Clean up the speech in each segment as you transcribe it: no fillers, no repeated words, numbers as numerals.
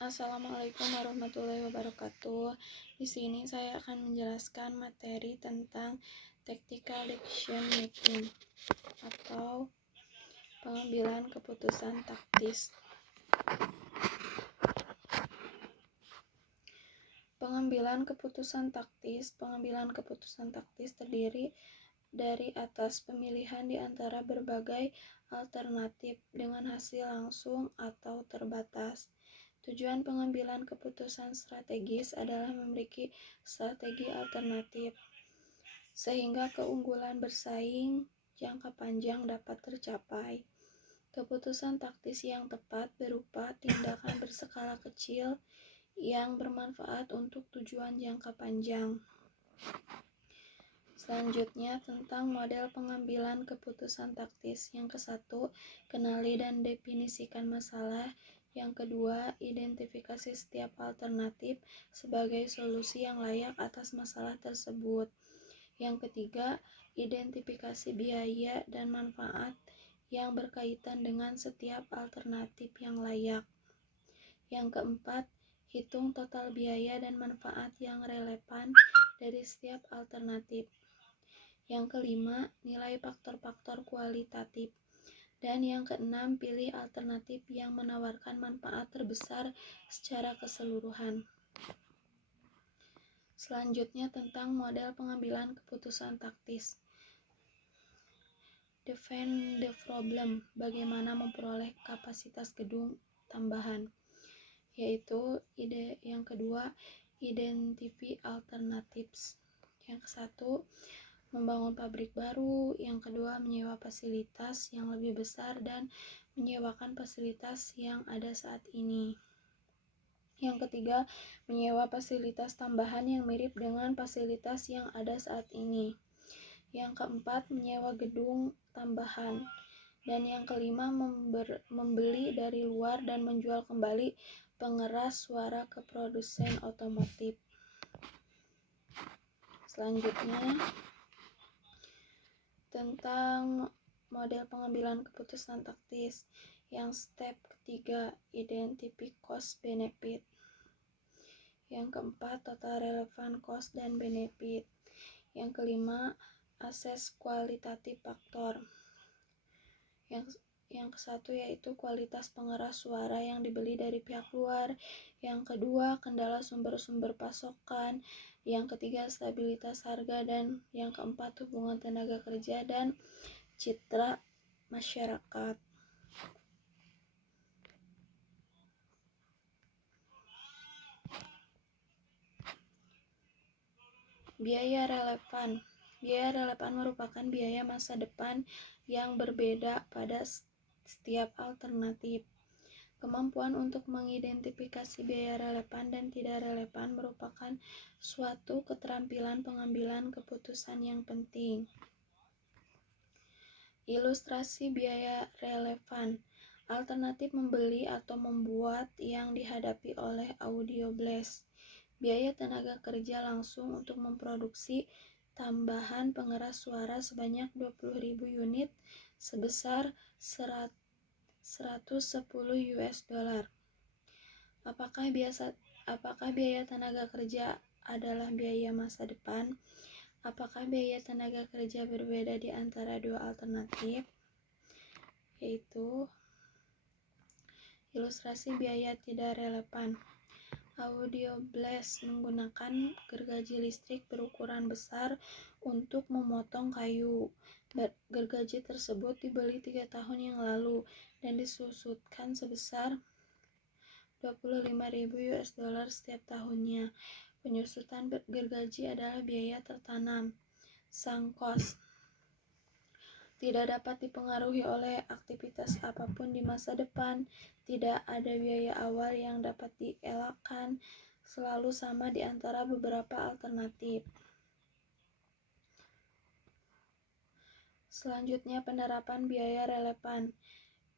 Assalamualaikum warahmatullahi wabarakatuh. Di sini saya akan menjelaskan materi tentang tactical decision making atau pengambilan keputusan taktis. Pengambilan keputusan taktis terdiri dari atas pemilihan di antara berbagai alternatif dengan hasil langsung atau terbatas. Tujuan pengambilan keputusan strategis adalah memiliki strategi alternatif, sehingga keunggulan bersaing jangka panjang dapat tercapai. Keputusan taktis yang tepat berupa tindakan berskala kecil yang bermanfaat untuk tujuan jangka panjang. Selanjutnya tentang model pengambilan keputusan taktis. Yang ke-1, kenali dan definisikan masalah. Yang kedua, identifikasi setiap alternatif sebagai solusi yang layak atas masalah tersebut. Yang ketiga, identifikasi biaya dan manfaat yang berkaitan dengan setiap alternatif yang layak. Yang keempat, hitung total biaya dan manfaat yang relevan dari setiap alternatif. Yang kelima, nilai faktor-faktor kualitatif. Dan yang keenam, pilih alternatif yang menawarkan manfaat terbesar secara keseluruhan. Selanjutnya tentang model pengambilan keputusan taktis. Define the problem, bagaimana memperoleh kapasitas gedung tambahan. Yaitu yang kedua, identify alternatives. Yang ke-1, membangun pabrik baru. Yang kedua, menyewa fasilitas yang lebih besar dan menyewakan fasilitas yang ada saat ini. Yang ketiga, menyewa fasilitas tambahan yang mirip dengan fasilitas yang ada saat ini. Yang keempat, menyewa gedung tambahan. Dan yang kelima, membeli dari luar dan menjual kembali pengeras suara ke produsen otomotif. Selanjutnya tentang model pengambilan keputusan taktis. Yang step ketiga, identify cost benefit. Yang keempat, total relevant cost dan benefit. Yang kelima, assess kualitatif faktor. Yang ke-1 yaitu kualitas pengeras suara yang dibeli dari pihak luar. Yang kedua, kendala sumber-sumber pasokan. Yang ketiga, stabilitas harga. Dan yang keempat, hubungan tenaga kerja dan citra masyarakat. Biaya relevan. Biaya relevan merupakan biaya masa depan yang berbeda pada setiap alternatif. Kemampuan untuk mengidentifikasi biaya relevan dan tidak relevan merupakan suatu keterampilan pengambilan keputusan yang penting. Ilustrasi biaya relevan. Alternatif membeli atau membuat yang dihadapi oleh Audio Blast. Biaya tenaga kerja langsung untuk memproduksi tambahan pengeras suara sebanyak 20.000 unit sebesar 110 US dollar. Apakah biaya tenaga kerja adalah biaya masa depan? Apakah biaya tenaga kerja berbeda di antara dua alternatif? Yaitu ilustrasi biaya tidak relevan. Audio Blast menggunakan gergaji listrik berukuran besar untuk memotong kayu. Gergaji tersebut dibeli 3 tahun yang lalu dan disusutkan sebesar 25.000 US dollar setiap tahunnya. Penyusutan gergaji adalah biaya tertanam, sunk cost. Tidak dapat dipengaruhi oleh aktivitas apapun di masa depan. Tidak ada biaya awal yang dapat dielakkan. Selalu sama di antara beberapa alternatif. Selanjutnya penerapan biaya relevan.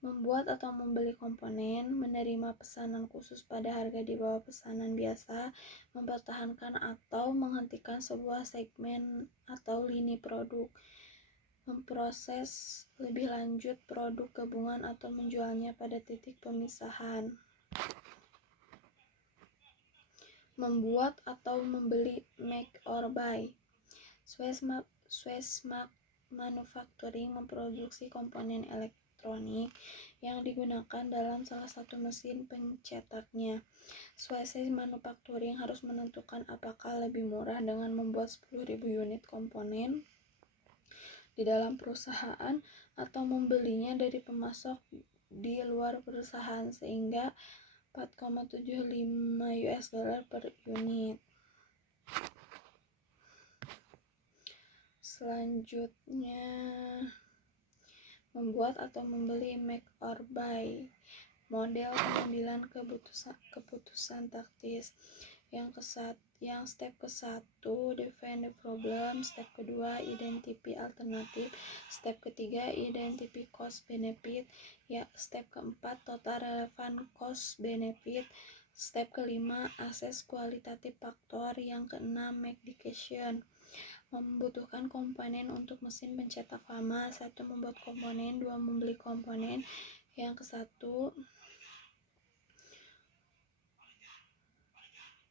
Membuat atau membeli komponen, menerima pesanan khusus pada harga di bawah pesanan biasa, mempertahankan atau menghentikan sebuah segmen atau lini produk, memproses lebih lanjut produk gabungan atau menjualnya pada titik pemisahan. Membuat atau membeli, make or buy. Swiss Manufacturing memproduksi komponen elektronik yang digunakan dalam salah satu mesin pencetaknya. Swiss Manufacturing harus menentukan apakah lebih murah dengan membuat 10.000 unit komponen di dalam perusahaan atau membelinya dari pemasok di luar perusahaan sehingga $4,75 per unit. Selanjutnya, membuat atau membeli, make or buy. Model pengambilan keputusan taktis. Yang step ke-1 define the problem, step kedua identify alternatif, step ketiga identify cost benefit, step keempat total relevant cost benefit, step kelima assess kualitatif faktor, yang keenam make decision. Membutuhkan komponen untuk mesin pencetak lama. 1. Membuat komponen. 2. Membeli komponen. Yang ke-1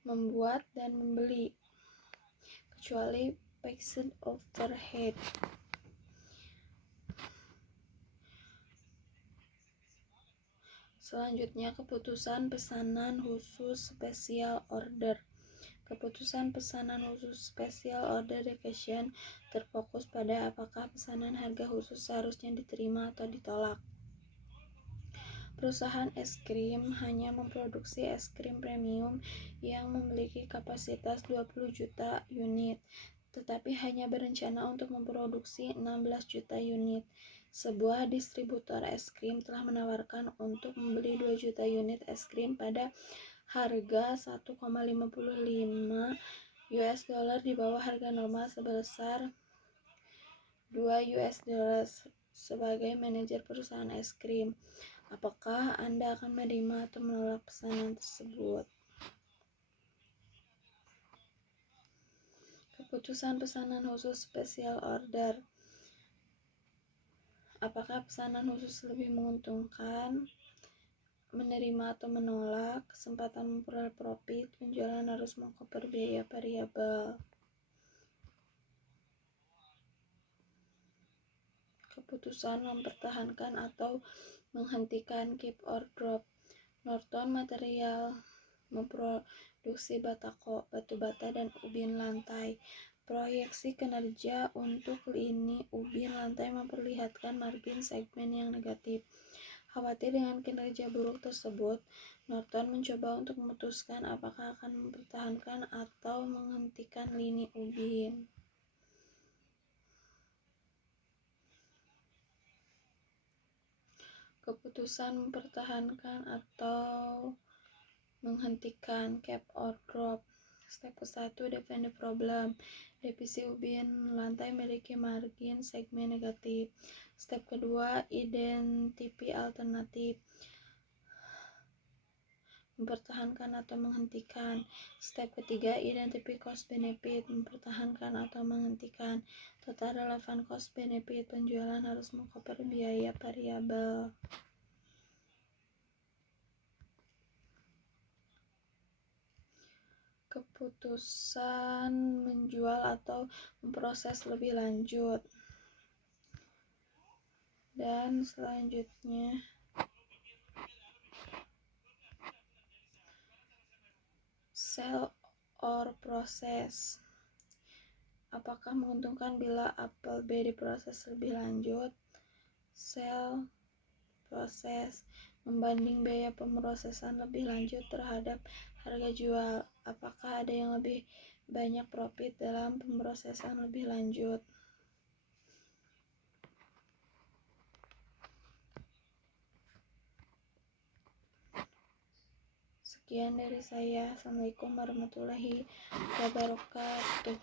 membuat dan membeli, kecuali fixed overhead. Selanjutnya, keputusan pesanan khusus special order. Keputusan pesanan khusus special order decision terfokus pada apakah pesanan harga khusus seharusnya diterima atau ditolak. Perusahaan es krim hanya memproduksi es krim premium yang memiliki kapasitas 20 juta unit, tetapi hanya berencana untuk memproduksi 16 juta unit. Sebuah distributor es krim telah menawarkan untuk membeli 2 juta unit es krim pada harga $1,55 di bawah harga normal sebesar $2. Sebagai manajer perusahaan es krim, apakah Anda akan menerima atau menolak pesanan tersebut? Keputusan pesanan khusus special order. Apakah pesanan khusus lebih menguntungkan? Menerima atau menolak? Kesempatan memperoleh profit. Penjualan harus mengcover biaya variabel. Keputusan mempertahankan atau menghentikan, keep or drop. Norton Material memproduksi batako, batu bata, dan ubin lantai. Proyeksi kinerja untuk lini ubin lantai memperlihatkan margin segmen yang negatif. Khawatir dengan kinerja buruk tersebut, Norton mencoba untuk memutuskan apakah akan mempertahankan atau menghentikan lini ubin. Keputusan mempertahankan atau menghentikan, cap or drop. Step ke-1 define the problem. Divisi ubin lantai memiliki margin segmen negatif. Step kedua identify alternatif. Mempertahankan atau menghentikan. Step ketiga identify cost benefit. Mempertahankan atau menghentikan. Total relevant cost benefit. Penjualan harus mengcover biaya variabel. Keputusan menjual atau memproses lebih lanjut. Dan selanjutnya sell or process. Apakah menguntungkan bila apel B diproses lebih lanjut? Sell, proses. Membanding biaya pemrosesan lebih lanjut terhadap harga jual. Apakah ada yang lebih banyak profit dalam pemrosesan lebih lanjut? Sekian dari saya. Assalamualaikum warahmatullahi wabarakatuh.